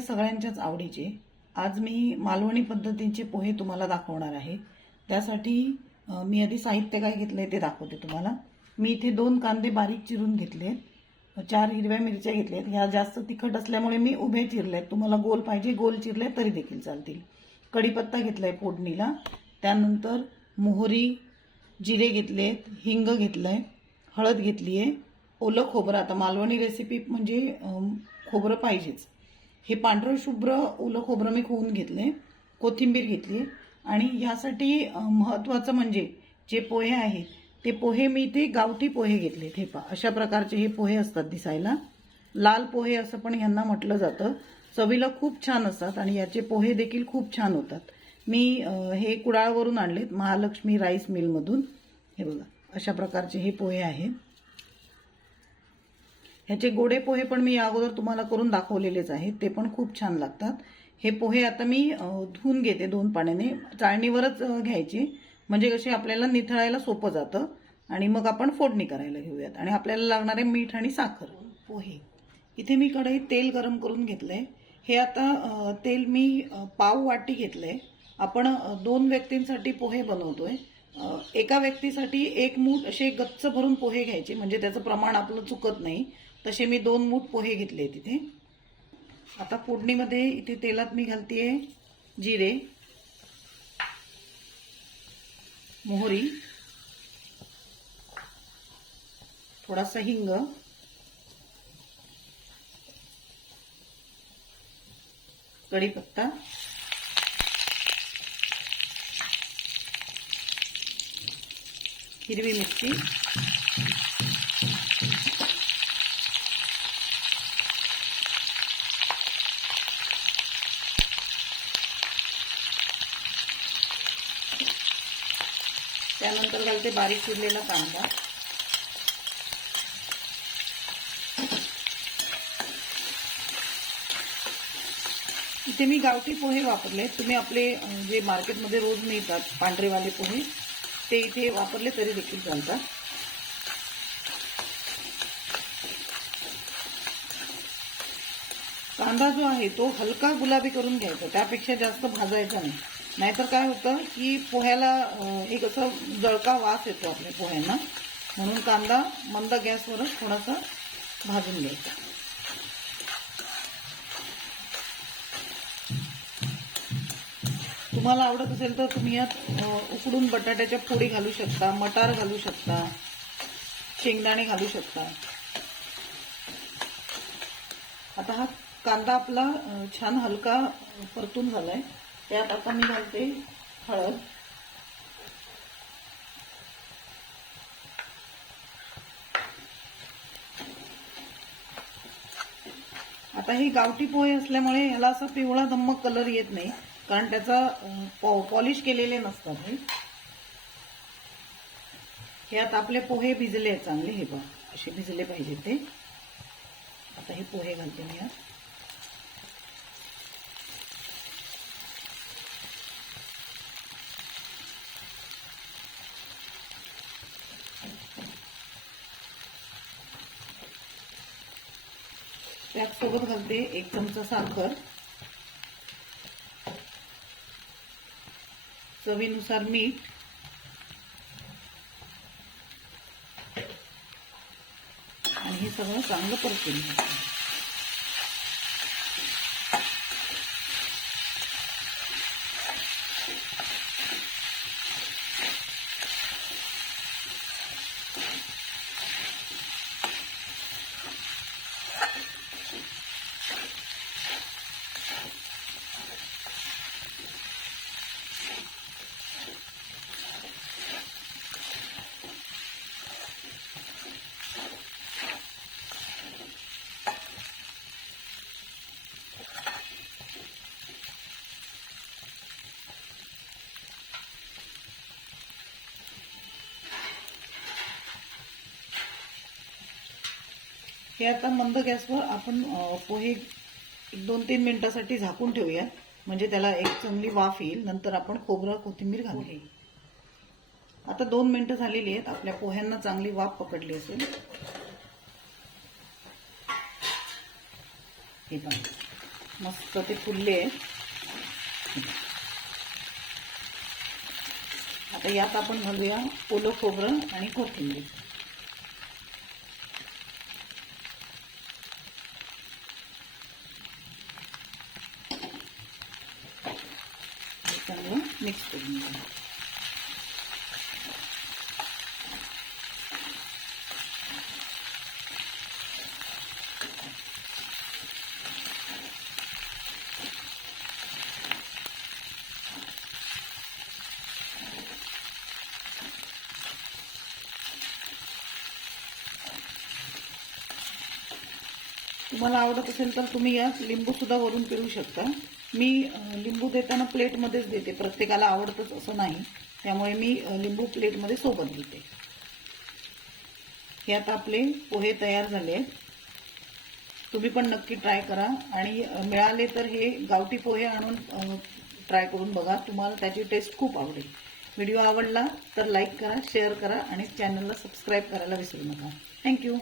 सगळ्यांच्याच आवडीचे. आज मी मालवणी पद्धतींचे पोहे तुम्हाला दाखवणार आहे. त्यासाठी मी आधी साहित्य काय घेतलंय ते दाखवते तुम्हाला. मी इथे दोन कांदे बारीक चिरून घेतले. चार हिरव्या मिरच्या घेतल्यात. ह्या जास्त तिखट असल्यामुळे मी उभे चिरलेत. तुम्हाला गोल पाहिजे गोल चिरले तरी देखील चालतील. कढीपत्ता घेतलाय फोडणीला. त्यानंतर मोहरी जिरे घेतलेत हिंग घेतलंय हळद घेतली आहे ओलं खोबरं. आता मालवणी रेसिपी म्हणजे खोबरं पाहिजेच. हे पांढरं शुभ्र ओलं खोबरं मी खोवून घेतले कोथिंबीर घेतली आणि ह्यासाठी महत्त्वाचं म्हणजे जे पोहे आहेत ते पोहे मी ते गावठी पोहे घेतले हे पा अशा प्रकारचे हे पोहे असतात दिसायला. लाल पोहे असं पण ह्यांना म्हटलं जातं. चवीला खूप छान असतात आणि याचे पोहे देखील खूप छान होतात. मी हे कुडाळवरून आणलेत महालक्ष्मी राईस मिलमधून. हे बघा अशा प्रकारचे हे पोहे आहेत. ह्याचे गोडे पोहे पण मी या अगोदर तुम्हाला करून दाखवलेलेच आहेत. ते पण खूप छान लागतात. हे पोहे आता मी धुवून घेते दोन पाण्याने. चाळणीवरच घ्यायचे. म्हणजे कसे आपल्याला निथळायला सोपं जातं. आणि मग आपण फोडणी करायला घेऊयात. आणि आपल्याला लागणारे मीठ आणि साखर. पोहे. इथे मी कढईत तेल गरम करून घेतलंय. हे आता तेल मी पाव वाटी घेतलंय. आपण अ, दोन व्यक्तींसाठी पोहे बनवतोय. अ, एका व्यक्तीसाठी एक मूठ असे गच्च भरून पोहे घ्यायचे. म्हणजे त्याचं प्रमाण आपलं चुकत नाही. तसे मी दोन मूठ पोहे घेतले तिथे. आता फोडणीमध्ये इथे तेलात मी घालते जिरे मोहरी थोडासा हिंग कढीपत्ता हिरवी मिरची त्यानंतर घालते बारीक चिरलेला कांदा. इथे मी गावठी पोहे वापरले. तुम्ही आपले जे मार्केटमध्ये रोज मिळतात पांढरेवाले पोहे ते इथे वापरले तरी देखील चालतात. कांदा जो आहे तो हलका गुलाबी करून घ्यायचा. त्यापेक्षा जास्त भाजायचा नाही. नाहीतर काय होतं की पोह्याला एक असं जळका वास येतो आपल्या पोह्यांना. म्हणून कांदा मंद गॅसवरच थोडासा भाजून घ्यायचा. तुम्हाला आवडत असेल तर तुम्ही यात उकडून बटाट्याच्या फोडी घालू शकता मटार घालू शकता शेंगदाणे घालू शकता. आता हा कांदा आपला छान हलका परतून झालाय. त्यात आता मी घालते हळद. आता ही गावठी पोहे असल्यामुळे याला असा पिवळा धम्मक कलर येत नाही कारण त्याचा पॉलिश केलेले नसतात हे. हे आता आपले पोहे भिजले आहेत चांगले हे बघ असे भिजले पाहिजे ते. आता हे पोहे घालते मी त्यासोबत घालते एक चमचा साखर. चवीनुसार मीठ. आणि हे सगळं चांगलं परतून घ्यायचं. हे आता मंद गॅसवर आपण पोहे एक दोन तीन मिनिटासाठी झाकून ठेवूया म्हणजे त्याला एक चांगली वाफ येईल. नंतर आपण खोबरं कोथिंबीर घालू आता दोन मिनिटं झालेली आहेत. आपल्या पोह्यांना चांगली वाफ पकडली असेल. हे पहा. मस्त ते फुलले. आता यात आपण घालूया ओलं खोबरं आणि कोथिंबीर. सर्व मिक्स करून घ्या तुम्हाला आवडत असेल तर तुम्ही यात लिंबू सुद्धा वरून पिळू शकता. मी लिंबू देताना प्लेटमध्येच देते. प्रत्येकाला आवडतच असं नाही. त्यामुळे मी लिंबू प्लेटमध्ये सोबत घेते. हे आता आपले पोहे तयार झाले. आहेत तुम्ही पण नक्की ट्राय करा. आणि मिळाले तर हे गावठी पोहे आणून ट्राय करून बघा. तुम्हाला त्याची टेस्ट खूप आवडेल. व्हिडिओ आवडला तर लाईक करा शेअर करा आणि चॅनलला सबस्क्राईब करायला विसरू नका. थँक्यू